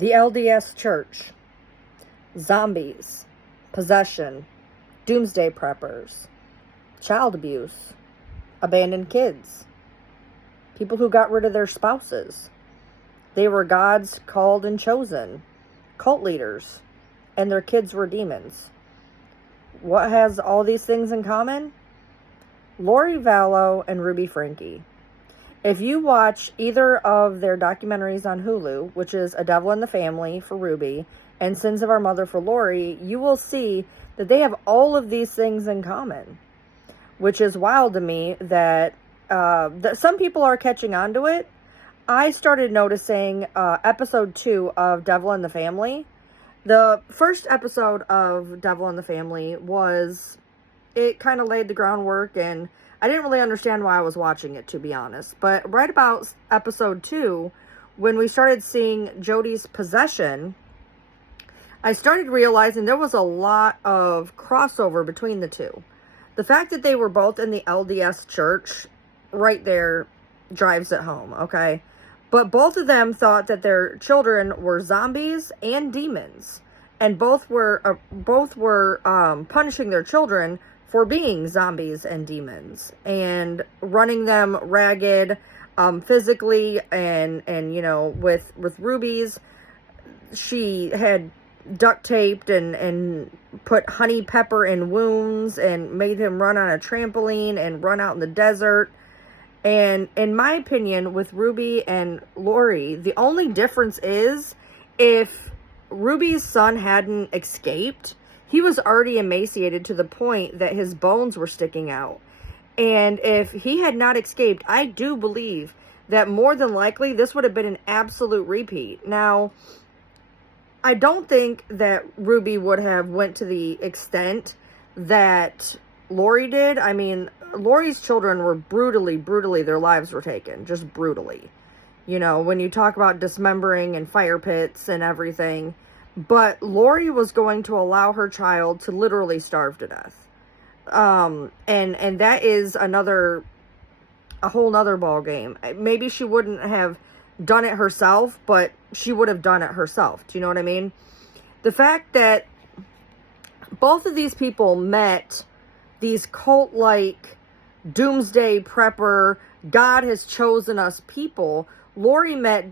The LDS Church, zombies, possession, doomsday preppers, child abuse, abandoned kids, people who got rid of their spouses. They were God's called and chosen, cult leaders, and their kids were demons. What has all these things in common? Lori Vallow and Ruby Franke. If you watch either of their documentaries on Hulu, which is A Devil in the Family for Ruby and Sins of Our Mother for Lori, you will see that they have all of these things in common, which is wild to me that some people are catching on to it. I started noticing episode 2 of Devil in the Family. The first episode of Devil in the Family it kind of laid the groundwork, and I didn't really understand why I was watching it, to be honest. But right about episode 2, when we started seeing Jody's possession, I started realizing there was a lot of crossover between the two. The fact that they were both in the LDS church right there drives it home, okay? But both of them thought that their children were zombies and demons. And both were punishing their children for being zombies and demons and running them ragged physically, and with Ruby's, she had duct taped and put honey pepper in wounds and made him run on a trampoline and run out in the desert. And in my opinion, with Ruby and Lori, the only difference is if Ruby's son hadn't escaped, he was already emaciated to the point that his bones were sticking out. And if he had not escaped, I do believe that more than likely this would have been an absolute repeat. Now, I don't think that Ruby would have went to the extent that Lori did. I mean, Lori's children were brutally, their lives were taken. Just brutally. When you talk about dismembering and fire pits and everything. But Lori was going to allow her child to literally starve to death. And that is a whole nother ball game. Maybe she wouldn't have done it herself, but she would have done it herself. Do you know what I mean? The fact that both of these people met these cult-like doomsday prepper, God has chosen us people. Lori met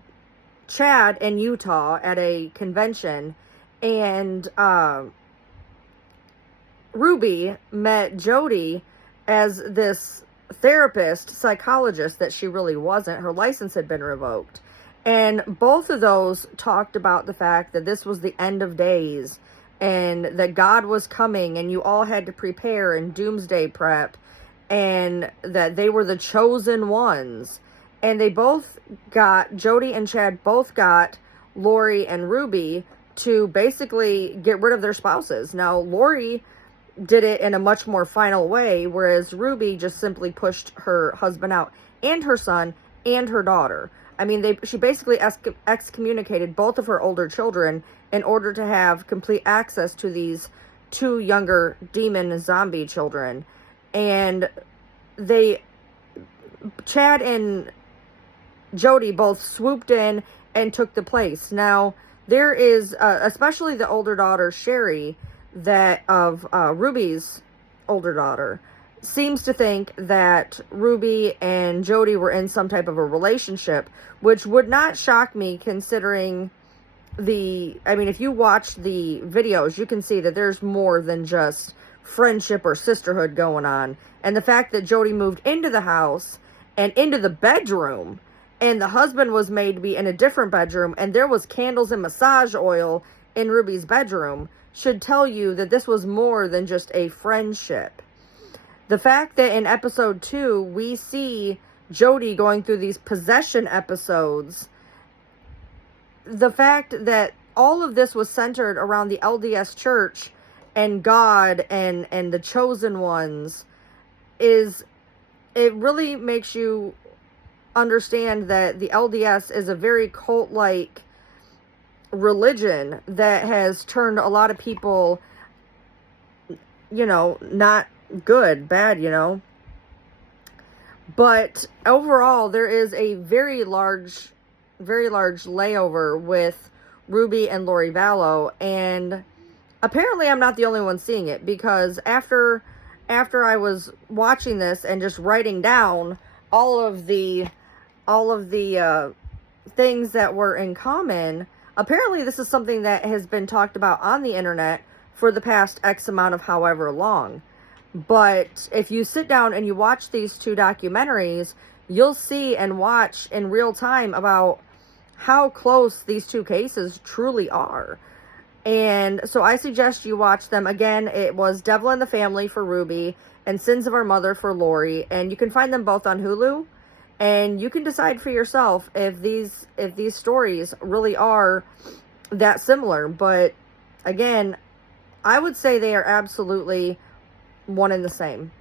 Chad in Utah at a convention, and Ruby met Jody as this therapist, psychologist that she really wasn't. Her license had been revoked. And both of those talked about the fact that this was the end of days and that God was coming and you all had to prepare and doomsday prep, and that they were the chosen ones. And Jody and Chad both got Lori and Ruby to basically get rid of their spouses. Now, Lori did it in a much more final way, whereas Ruby just simply pushed her husband out, and her son, and her daughter. I mean, she basically excommunicated both of her older children in order to have complete access to these 2 younger demon zombie children. And Chad and Jody both swooped in and took the place. Now, there is, especially the older daughter, Sherry, of Ruby's older daughter, seems to think that Ruby and Jody were in some type of a relationship, which would not shock me considering if you watch the videos, you can see that there's more than just friendship or sisterhood going on. And the fact that Jody moved into the house and into the bedroom, and the husband was made to be in a different bedroom, and there was candles and massage oil in Ruby's bedroom, should tell you that this was more than just a friendship. The fact that in episode 2, we see Jody going through these possession episodes, the fact that all of this was centered around the LDS church and God and the chosen ones, it really makes you understand that the LDS is a very cult-like religion that has turned a lot of people, not good, bad, But overall, there is a very large layover with Ruby and Lori Vallow, and apparently I'm not the only one seeing it, because after I was watching this and just writing down all of the things that were in common, apparently this is something that has been talked about on the internet for the past X amount of however long. But if you sit down and you watch these two documentaries, you'll see and watch in real time about how close these two cases truly are. And so I suggest you watch them. Again, it was Devil in the Family for Ruby and Sins of Our Mother for Lori, and you can find them both on Hulu, and you can decide for yourself if these stories really are that similar. But again, I would say they are absolutely one and the same.